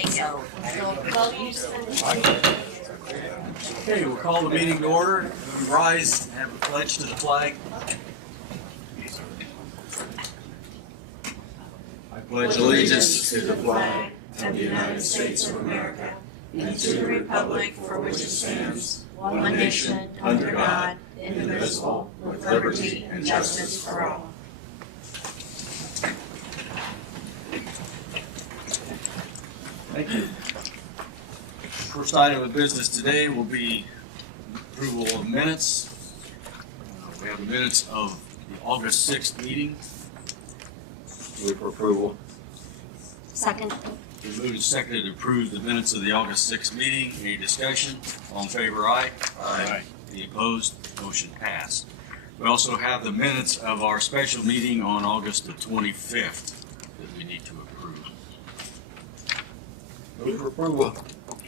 think so. Okay, we'll call the meeting to order. We rise and have a pledge to the flag. I pledge allegiance to the flag of the United States of America and to the republic for which it stands, one nation, under God, indivisible, with liberty and justice for all. Thank you. First item of business today will be approval of minutes. We have the minutes of the August 6th meeting. Move for approval. Second. We moved and seconded to approve the minutes of the August 6th meeting. Any discussion? All in favor, aye? Aye. Any opposed? Motion passed. We also have the minutes of our special meeting on August the 25th that we need to approve. Move for approval.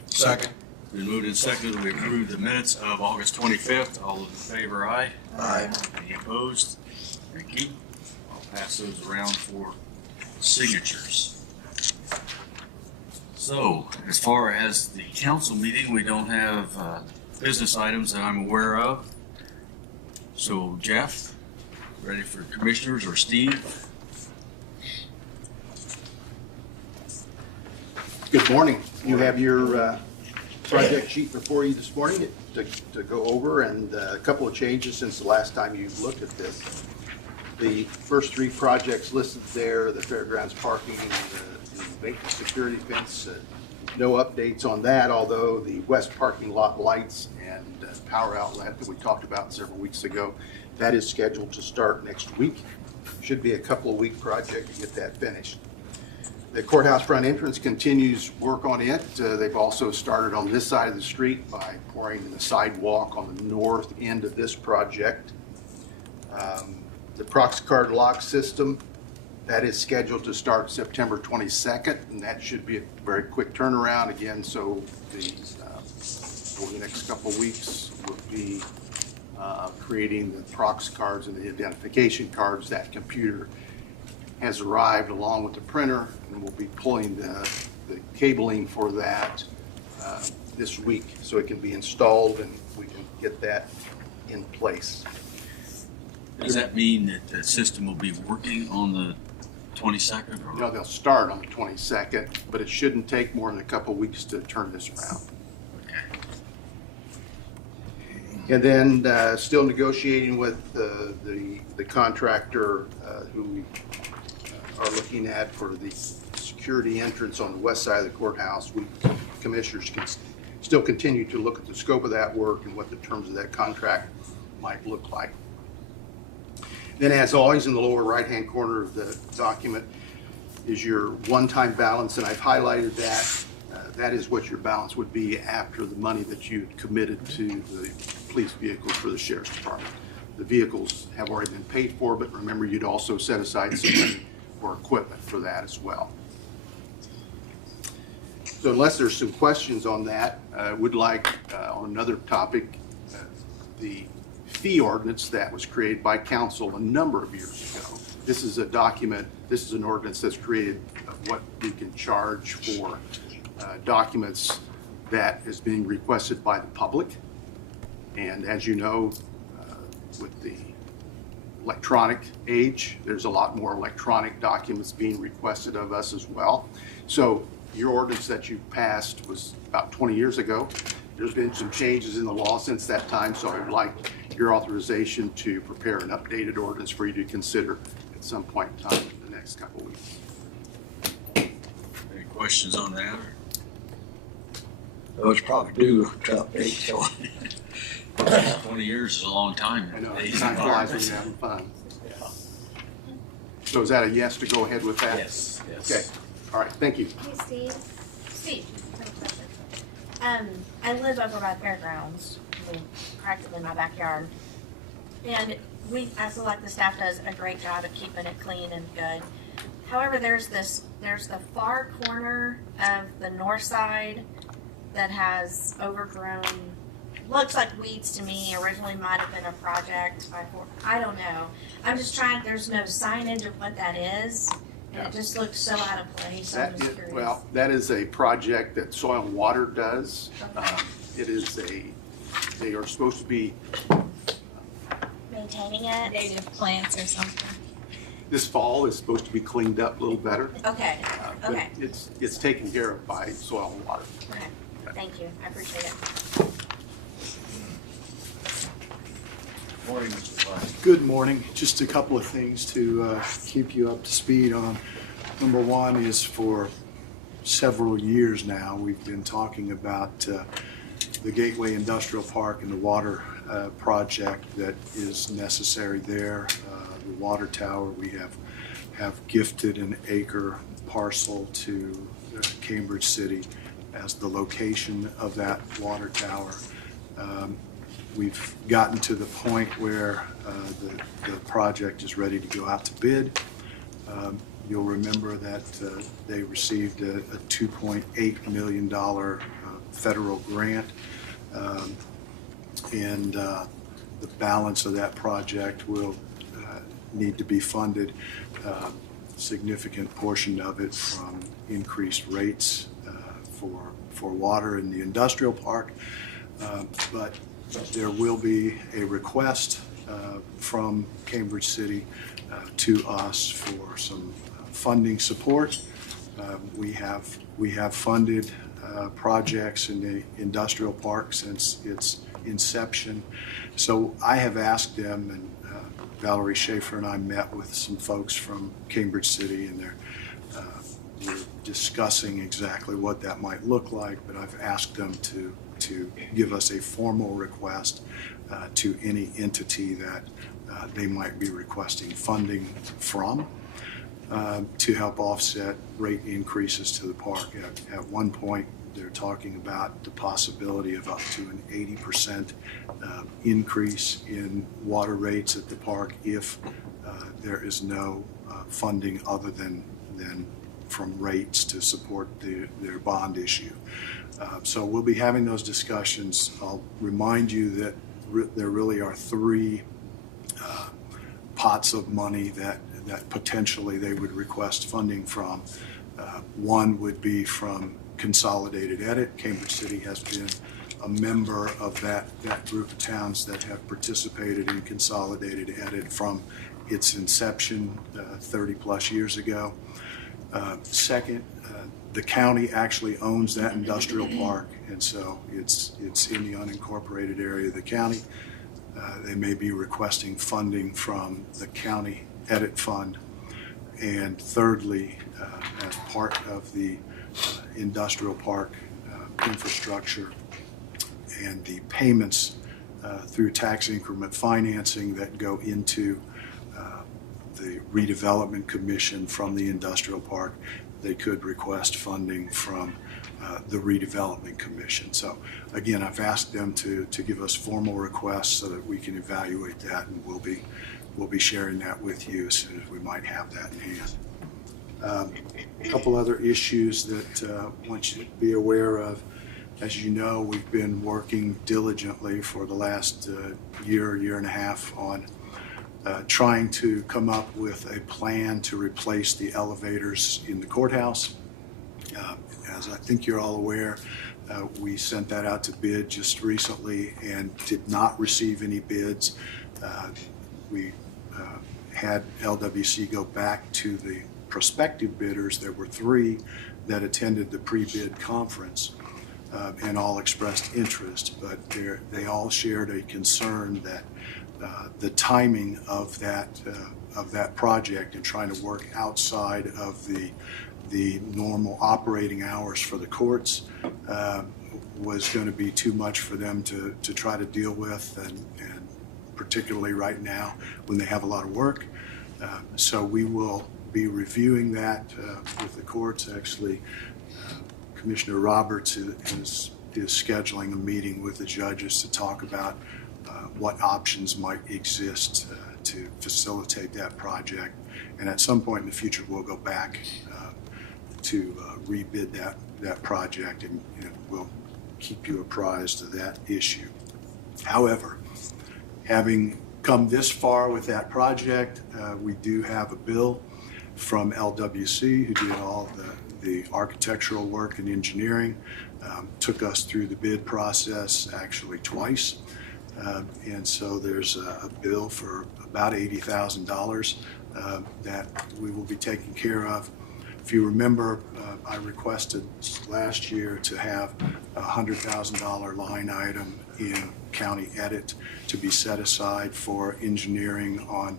Second. We moved and seconded, we approved the minutes of August 25th. All those in favor, aye? Aye. Any opposed? Thank you. I'll pass those around for signatures. So, as far as the council meeting, we don't have business items that I'm aware of. So, Jeff, ready for commissioners, or Steve? Good morning. You have your project sheet before you this morning to go over, and a couple of changes since the last time you looked at this. The first three projects listed there, the fairgrounds parking and the maintenance security fence, no updates on that, although the west parking lot lights and power outlet that we talked about several weeks ago, that is scheduled to start next week. Should be a couple of week project to get that finished. The courthouse front entrance continues work on it. They've also started on this side of the street by pouring the sidewalk on the north end of this project. The Prox card lock system, that is scheduled to start September 22nd, and that should be a very quick turnaround again. So over the next couple of weeks, we'll be creating the Prox cards and the identification cards. That computer has arrived along with the printer, and we'll be pulling the cabling for that this week so it can be installed and we can get that in place. Does that mean that the system will be working on the 22nd? Or? No, they'll start on the 22nd, but it shouldn't take more than a couple of weeks to turn this around. Okay. And then still negotiating with the contractor who we are looking at for the security entrance on the west side of the courthouse. We commissioners can still continue to look at the scope of that work and what the terms of that contract might look like. Then, as always, in the lower right-hand corner of the document is your one-time balance, and I've highlighted that. That is what your balance would be after the money that you committed to the police vehicles for the sheriff's department. The vehicles have already been paid for, but remember, you'd also set aside some money for equipment for that as well. So unless there's some questions on that, I would like, on another topic, the fee ordinance that was created by council a number of years ago. This is a document, this is an ordinance that's created of what we can charge for documents that is being requested by the public. And as you know, with the electronic age, there's a lot more electronic documents being requested of us as well. So your ordinance that you passed was about 20 years ago. There's been some changes in the law since that time, so I would like your authorization to prepare an updated ordinance for you to consider at some point in time in the next couple of weeks. Any questions on that? Those probably do to update, so. 20 years is a long time. I know, Days it's time and flies when hours. you're having fun. So is that a yes to go ahead with that? Yes. Okay, all right, thank you. Hey, Steve. Steve, I have a question. I live over by the fairgrounds, practically in my backyard. And I feel like the staff does a great job at keeping it clean and good. However, there's the far corner of the north side that has overgrown, looks like weeds to me. Originally might have been a project I don't know. I'm just trying, there's no signage of what that is. And it just looks so out of place, so I'm That just is, curious. well, that is a project that Soil and Water does. It is they are supposed to be, Maintaining it? Native plants or something. this fall is supposed to be cleaned up a little better. Okay, But okay, it's taken care of by Soil and Water. okay. Thank you, I appreciate it. Morning, Mr. Klein. Good morning. Just a couple of things to keep you up to speed on. Number one is for several years now, we've been talking about the Gateway Industrial Park and the water project that is necessary there. The water tower, we have gifted an acre parcel to Cambridge City as the location of that water tower. We've gotten to the point where the project is ready to go out to bid. You'll remember that they received a $2.8 million federal grant. And the balance of that project will need to be funded, significant portion of it from increased rates for water in the industrial park. But there will be a request from Cambridge City to us for some funding support. We have funded projects in the industrial park since its inception. So I have asked them, and Valerie Schaefer and I met with some folks from Cambridge City, and we're discussing exactly what that might look like, but I've asked them to give us a formal request to any entity that they might be requesting funding from to help offset rate increases to the park. At one point, they're talking about the possibility of up to an 80% increase in water rates at the park if there is no funding other than from rates to support their bond issue. So we'll be having those discussions. I'll remind you that there really are three pots of money that potentially they would request funding from. One would be from Consolidated Edit. Cambridge City has been a member of that group of towns that have participated in Consolidated Edit from its inception 30 plus years ago. Second, the county actually owns that industrial park, and so it's in the unincorporated area of the county. They may be requesting funding from the county edit fund. And thirdly, as part of the industrial park infrastructure and the payments through tax increment financing that go into the redevelopment commission from the industrial park, they could request funding from the redevelopment commission. So again, I've asked them to give us formal requests so that we can evaluate that, and we'll be sharing that with you as soon as we might have that in hand. A couple other issues that I want you to be aware of. As you know, we've been working diligently for the last year and a half on trying to come up with a plan to replace the elevators in the courthouse. As I think you're all aware, we sent that out to bid just recently and did not receive any bids. We had LWC go back to the prospective bidders. There were 3 that attended the pre-bid conference and all expressed interest, but they all shared a concern that the timing of that project and trying to work outside of the normal operating hours for the courts was going to be too much for them to try to deal with, and particularly right now when they have a lot of work. So we will be reviewing that with the courts. Actually, Commissioner Roberts is scheduling a meeting with the judges to talk about what options might exist to facilitate that project. And at some point in the future, we'll go back to rebid that project, and we'll keep you apprised of that issue. However, having come this far with that project, we do have a bill from LWC, who did all the architectural work and engineering, took us through the bid process actually twice. And so there's a bill for about $80,000 that we will be taking care of. If you remember, I requested last year to have a $100,000 line item in county edit to be set aside for engineering on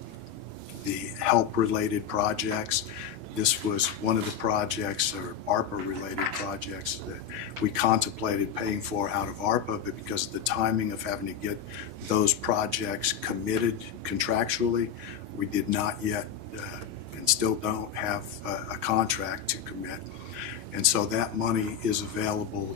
the help-related projects. This was one of the projects, or ARPA-related projects, that we contemplated paying for out of ARPA, but because of the timing of having to get those projects committed contractually, we did not yet and still don't have a contract to commit. And so that money is available,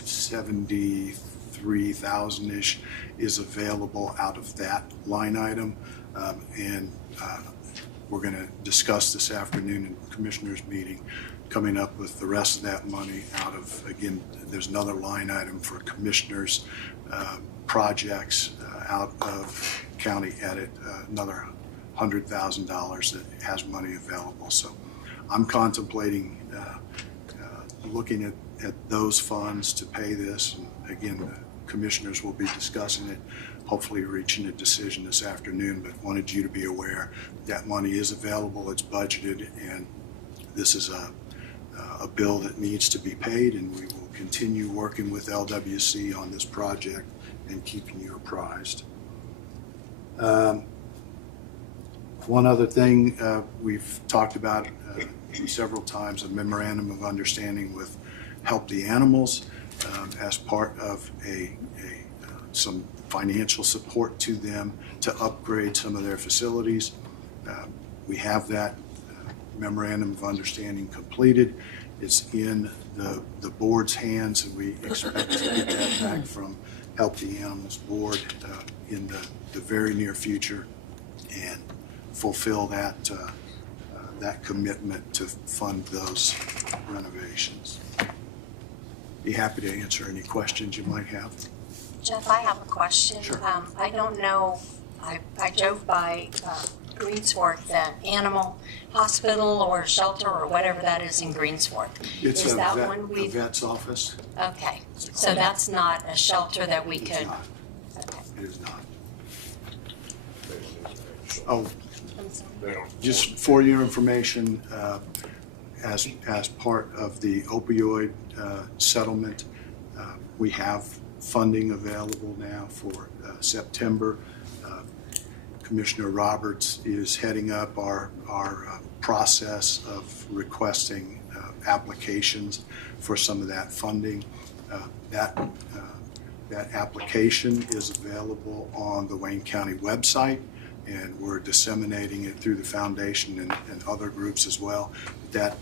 73,000-ish is available out of that line item. We're going to discuss this afternoon in the commissioners meeting, coming up with the rest of that money out of, again, there's another line item for commissioners' projects out of county edit, another $100,000 that has money available. So I'm contemplating looking at those funds to pay this. And again, the commissioners will be discussing it, hopefully reaching a decision this afternoon, but wanted you to be aware that money is available, it's budgeted, and this is a bill that needs to be paid, and we will continue working with LWC on this project and keeping you apprised. One other thing we've talked about several times, a memorandum of understanding with Help the Animals as part of some financial support to them to upgrade some of their facilities. We have that memorandum of understanding completed. It's in the board's hands, and we expect to get that back from Help the Animals board in the very near future and fulfill that commitment to fund those renovations. Be happy to answer any questions you might have. Jeff, I have a question. Sure. I don't know, I drove by Greensfork, the animal hospital or shelter or whatever that is in Greensfork. It's Is a that one a we? vet's office. Okay, so that's not a shelter that we It's could? not. Okay. It is not. Oh, I'm sorry. just for your information, as part of the opioid settlement, we have funding available now for September. Commissioner Roberts is heading up our process of requesting applications for some of that funding. That application is available on the Wayne County website, and we're disseminating it through the foundation and other groups as well. That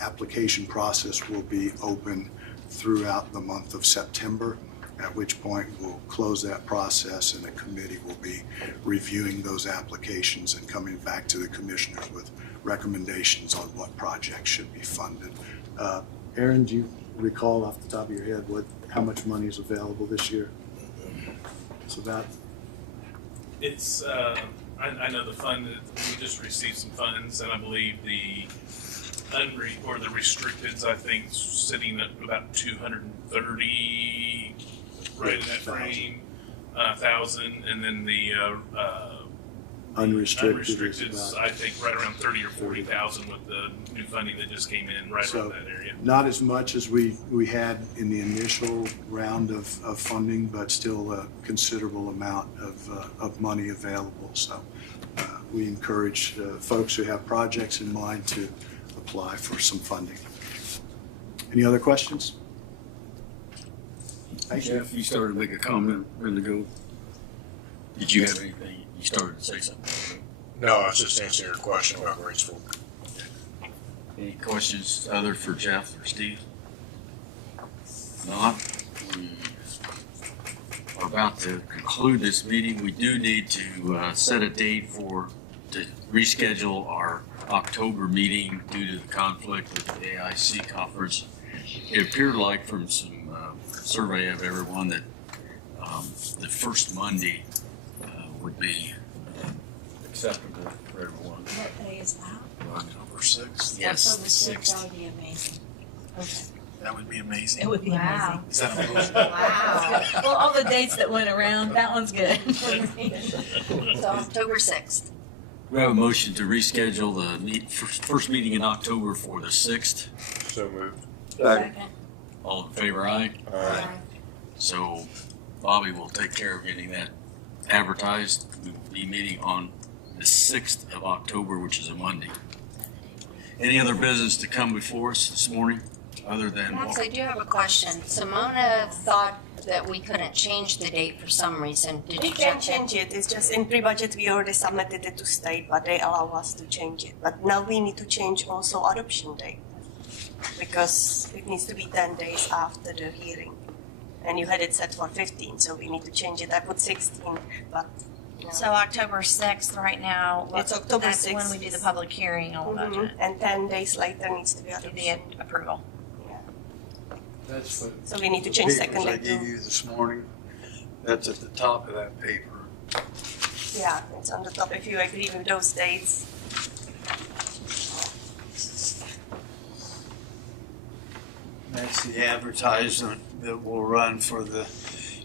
application process will be open throughout the month of September, at which point we'll close that process and a committee will be reviewing those applications and coming back to the commissioners with recommendations on what projects should be funded. Aaron, do you recall off the top of your head how much money is available this year? It's about. It's, I know the fund, we just received some funds, and I believe the the restricteds, I think, sitting at about 230, right in that frame, 1,000, and then the Unrestricted is I think right around 30 or 40,000 with the new funding that just came in right around that area. Not as much as we had in the initial round of funding, but still a considerable amount of money available. So we encourage folks who have projects in mind to apply for some funding. Any other questions? Thank you. Jeff, you started to make a comment a minute ago. Did you have anything? You started to say something. No, I was just answering your question about Greensfork. Any questions other for Jeff or Steve? Not. We are about to conclude this meeting. We do need to set a date to reschedule our October meeting due to the conflict with the AIC conference. It appeared like from some survey of everyone that the first Monday would be acceptable for everyone. is that? October 6th. Yes, October the 6th, 6th. that would be amazing. Okay. That would be amazing. It would be Wow. Is that amazing? Wow. Well, all the dates that went around, that one's good. So October 6th. We have a motion to reschedule the first meeting in October for the 6th. So moved. Second. All in favor, aye? Aye. So Bobby will take care of getting that advertised. We will be meeting on the 6th of October, which is a Monday. Any other business to come before us this morning, other than? Max, I do have a question. Simona thought that we couldn't change the date for some reason. Did We you can check change it, it's just in pre-budget, we already submitted it to state, but they allow us to change it. But now we need to change also adoption date, because it needs to be 10 days after the hearing. And you had it set for 15, so we need to change it. I put 16, but. No. So October 6th right now. It's October That's when 6th. we do the public hearing on the budget. And 10 days later needs to be Do adoption. the approval. That's what So we need to the change papers second I date gave too. you this morning, that's at the top of that paper. Yeah, it's on the top if you agree with those dates. That's the advertisement that will run for the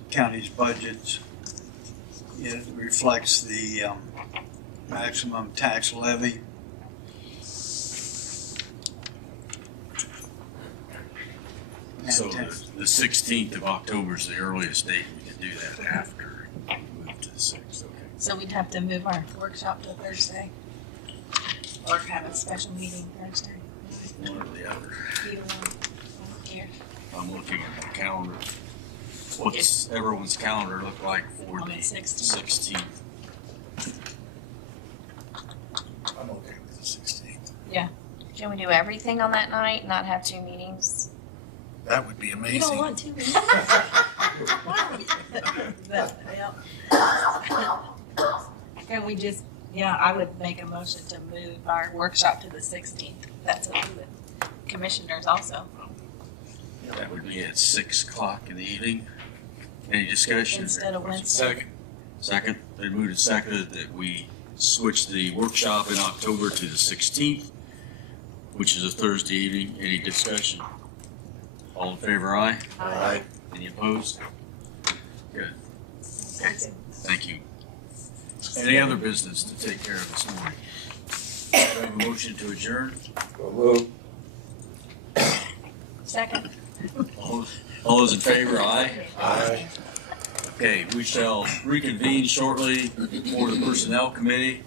county's budget. It reflects the maximum tax levy. So the 16th of October is the earliest date we can do that after we move to the 6th, okay? So we'd have to move our workshop to Thursday? Or have a special meeting Thursday? One or the other. Either one. Here. I'm looking at the calendar. What's everyone's calendar look like for On the the 16th. 16th? I'm okay with the 16th. Can we do everything on that night, not have two meetings? That would be You don't amazing. want to. Can we just, I would make a motion to move our workshop to the 16th. That's what we would, commissioners also. That would be at 6 o'clock in the evening. Any discussion? Instead of Wednesday. Second. Second, they moved and seconded that we switch the workshop in October to the 16th, which is a Thursday evening. Any discussion? All in favor, aye? Aye. Any opposed? Good. Thank you. Any other business to take care of this morning? Do I have a motion to adjourn? Second. All those in favor, aye? Aye. Okay, we shall reconvene shortly for the Personnel Committee.